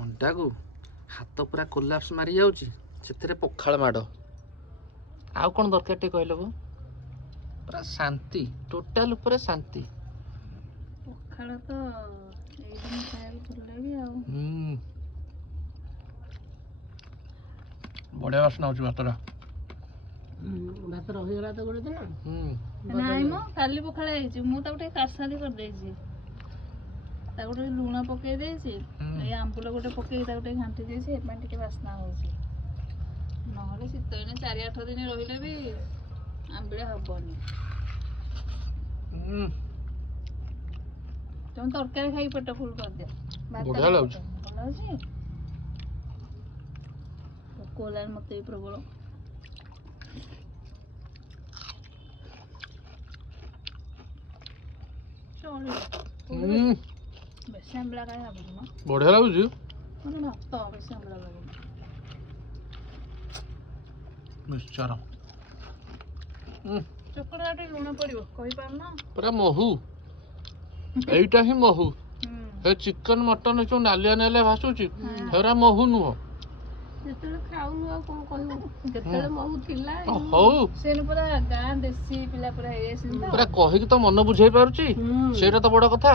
ଥଣ୍ଡାକୁ ହାତ ପୁରା କୋଲାପ୍ସ ମାରି ଯାଉଛି, ସେଥିରେ ପଖାଳ ମାଡ଼। ଆଉ କ'ଣ ଦରକାର ଟିକେ କହିଲ? ପୁରା ଶାନ୍ତି, ଟୋଟାଲ ଉପରେ ଶାନ୍ତି। ପଖାଳ ତ ଏଇଦିନ ଖାଇବାକୁ ଭଲ ଲାଗେ ଆଉ। ବଢିଆ ବାସ୍ନା ହଉଛି ଭାତଟା। ଭାତ ରହିଗଲା ତ ଗୋଟେ ଦିନ। ନାଇଁ ମ କାଲି ପଖାଳ ହେଇଛି, ମୁଁ ତାକୁ ଟିକେ କାରସାଦି କରିଦେଇଛି, ତାକୁ ଟିକେ ଲୁଣ ପକେଇ ଦେଇଛି, ଏଇ ଆମ୍ବୁଲ ଗୋଟେ ପକେଇ ତାକୁ ଟିକେ ଘାଣ୍ଟି ଦେଇଛି, ଏପାଇଁ ଟିକେ ବାସ୍ନା ହଉଛି। ନହେଲେ ଶୀତ ଦିନେ 4-8 ଦିନ ରହିଲେ ବି ଆମ୍ବିଳା ହବନି। ତମେ ତରକାରୀ ଖାଇକି ପେଟ ଫୁଲ କରିଦିଅ। ବଢିଆ ଲାଗୁଛି। ଭଲ ଅଛି। ଭୋକ ହେଲାଣି ମତେ ବି ପ୍ରବଳ। ବେଶୀ ଆମ୍ବିଳା କାହିଁ ଲାଗୁଛି ମ? ବଢିଆ ଲାଗୁଛି। ମାନେ ଭାତ ବେଶୀ ଆମ୍ବିଳା ଲାଗୁନି। ମିକ୍ସଚର ଚକଟା ଟିକେ ଲୁଣ ପଡିବ, କହିପାରୁନ? ପୁରା ମହୁ, ଏଇଟା ହିଁ ମହୁ। ଏ ଚିକେନ ମଟନ ଯୋଉ ନାଲିଆ ନାଲିଆ ଭାସୁଛି, ସେଗୁରା ମହୁ ନୁହଁ। ଯେତେବେଳେ ଖାଉନୁ ଆଉ କ'ଣ କହିବୁ, ଯେତେବେଳେ ମହୁ ଥିଲା। ହଉ ସେ ପୁରା ଗାଁ ଦେଶୀ ପିଲା ପୁରା ହେଇଯାଇଛନ୍ତି। ପୁରା କହିକି ତ ମନ ବୁଝେଇ ପାରୁଛି, ସେଇଟା ତ ବଡ କଥା।